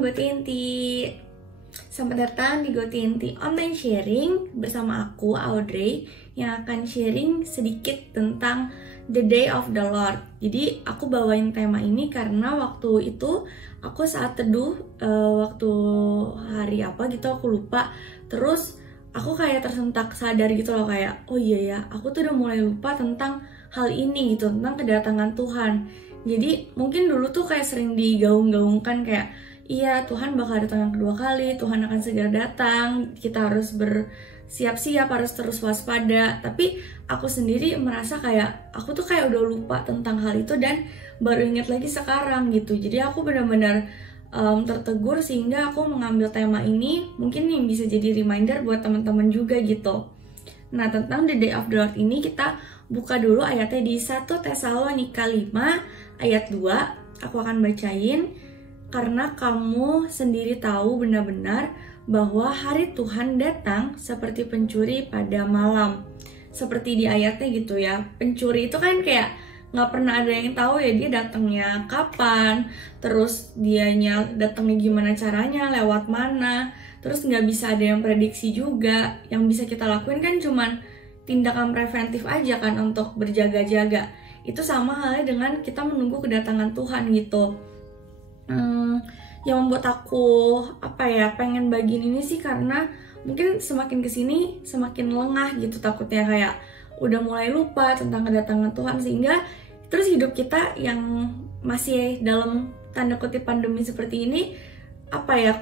Salam GoTNT. Selamat datang di GoTNT Online Sharing bersama aku Audrey yang akan sharing sedikit tentang The Day of the Lord. Jadi aku bawain tema ini karena waktu itu aku saat teduh waktu hari apa gitu aku lupa. Terus aku kayak tersentak sadar gitu loh, kayak oh iya ya, aku tuh udah mulai lupa tentang hal ini gitu, tentang kedatangan Tuhan. Jadi mungkin dulu tuh kayak sering digaung-gaungkan kayak iya Tuhan bakal datang yang kedua kali, Tuhan akan segera datang, kita harus bersiap-siap, harus terus waspada. Tapi aku sendiri merasa kayak aku tuh kayak udah lupa tentang hal itu dan baru ingat lagi sekarang gitu. Jadi aku benar-benar tertegur sehingga aku mengambil tema ini, mungkin yang bisa jadi reminder buat teman-teman juga gitu. Nah, tentang The Day of the Lord ini kita buka dulu ayatnya di 1 Tesalonika 5 ayat 2. Aku akan bacain. Karena kamu sendiri tahu benar-benar bahwa hari Tuhan datang seperti pencuri pada malam. Seperti di ayatnya gitu ya. Pencuri itu kan kayak nggak pernah ada yang tahu ya dia datangnya kapan, terus dianya datangnya gimana caranya, lewat mana, terus nggak bisa ada yang prediksi juga. Yang bisa kita lakuin kan cuman tindakan preventif aja kan untuk berjaga-jaga. Itu sama halnya dengan kita menunggu kedatangan Tuhan gitu. Yang membuat aku pengen bagiin ini sih karena mungkin semakin kesini semakin lengah gitu, takutnya kayak udah mulai lupa tentang kedatangan Tuhan, sehingga terus hidup kita yang masih dalam tanda kutip pandemi seperti ini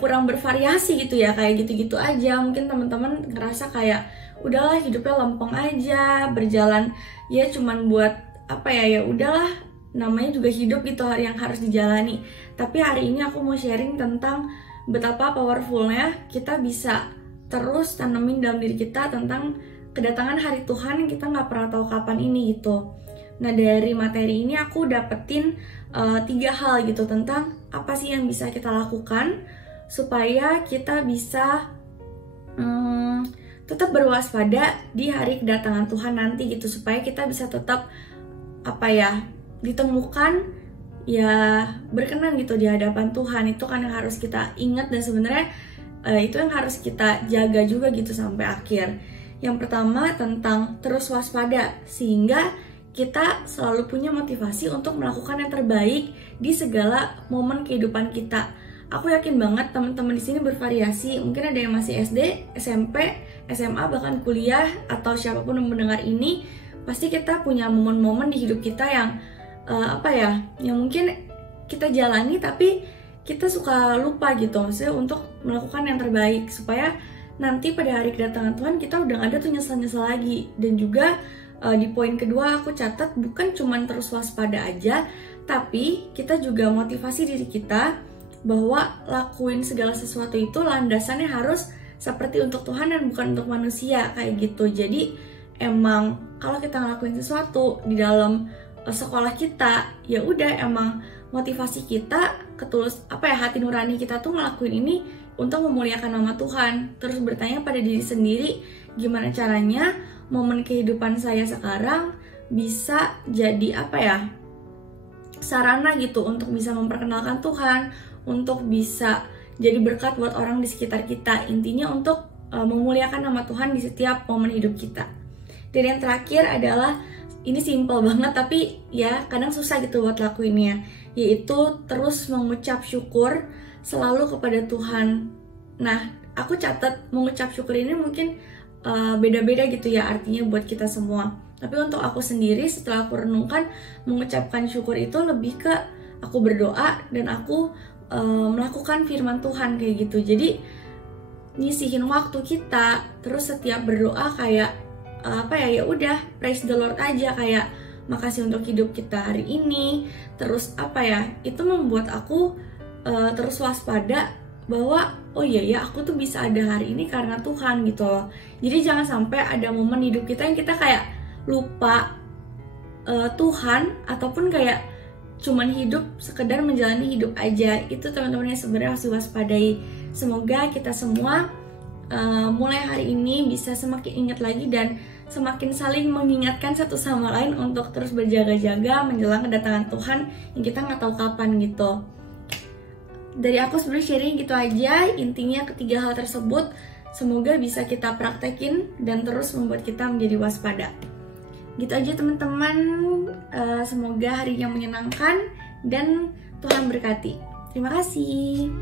kurang bervariasi gitu ya, kayak gitu-gitu aja. Mungkin teman-teman ngerasa kayak udahlah hidupnya lempeng aja, berjalan ya cuman buat ya udahlah, namanya juga hidup gitu, hari yang harus dijalani. Tapi hari ini aku mau sharing tentang betapa powerfulnya kita bisa terus tanemin dalam diri kita tentang kedatangan hari Tuhan yang kita nggak pernah tahu kapan ini gitu. Nah, dari materi ini aku dapetin 3 hal gitu tentang apa sih yang bisa kita lakukan supaya kita bisa tetap berwaspada di hari kedatangan Tuhan nanti gitu, supaya kita bisa tetap ditemukan ya berkenan gitu di hadapan Tuhan. Itu kan yang harus kita ingat, dan sebenarnya itu yang harus kita jaga juga gitu sampai akhir. Yang pertama tentang terus waspada, sehingga kita selalu punya motivasi untuk melakukan yang terbaik di segala momen kehidupan kita. Aku yakin banget teman-teman di sini bervariasi. Mungkin ada yang masih SD, SMP, SMA, bahkan kuliah, atau siapapun yang mendengar ini, pasti kita punya momen-momen di hidup kita yang yang mungkin kita jalani tapi kita suka lupa gitu, maksudnya untuk melakukan yang terbaik supaya nanti pada hari kedatangan Tuhan kita udah gak ada tuh nyesel-nyesel lagi. Dan juga di poin kedua aku catat bukan cuman terus waspada aja, tapi kita juga motivasi diri kita bahwa lakuin segala sesuatu itu landasannya harus seperti untuk Tuhan dan bukan untuk manusia, kayak gitu. Jadi emang kalau kita ngelakuin sesuatu di dalam sekolah kita, ya udah emang motivasi kita ketulus hati nurani kita tuh ngelakuin ini untuk memuliakan nama Tuhan. Terus bertanya pada diri sendiri, gimana caranya momen kehidupan saya sekarang bisa jadi sarana gitu untuk bisa memperkenalkan Tuhan, untuk bisa jadi berkat buat orang di sekitar kita. Intinya untuk memuliakan nama Tuhan di setiap momen hidup kita. Dan yang terakhir adalah, ini simple banget tapi ya kadang susah gitu buat lakuinnya, yaitu terus mengucap syukur selalu kepada Tuhan. Nah, aku catat mengucap syukur ini mungkin beda-beda gitu ya artinya buat kita semua. Tapi untuk aku sendiri setelah aku renungkan, mengucapkan syukur itu lebih ke aku berdoa dan aku melakukan firman Tuhan kayak gitu. Jadi nyisihin waktu kita, terus setiap berdoa kayak ya udah praise the Lord aja, kayak makasih untuk hidup kita hari ini. Terus itu membuat aku terus waspada bahwa oh iya ya, aku tuh bisa ada hari ini karena Tuhan gitu loh. Jadi jangan sampai ada momen hidup kita yang kita kayak lupa Tuhan, ataupun kayak cuman hidup sekedar menjalani hidup aja. Itu teman-teman yang sebenarnya harus diwaspadai. Semoga kita semua mulai hari ini bisa semakin ingat lagi dan semakin saling mengingatkan satu sama lain untuk terus berjaga-jaga menjelang kedatangan Tuhan yang kita nggak tahu kapan gitu. dari aku sebenarnya sharing gitu aja. Intinya ketiga hal tersebut semoga bisa kita praktekin dan terus membuat kita menjadi waspada. Gitu aja teman-teman, semoga harinya menyenangkan dan Tuhan berkati. Terima kasih.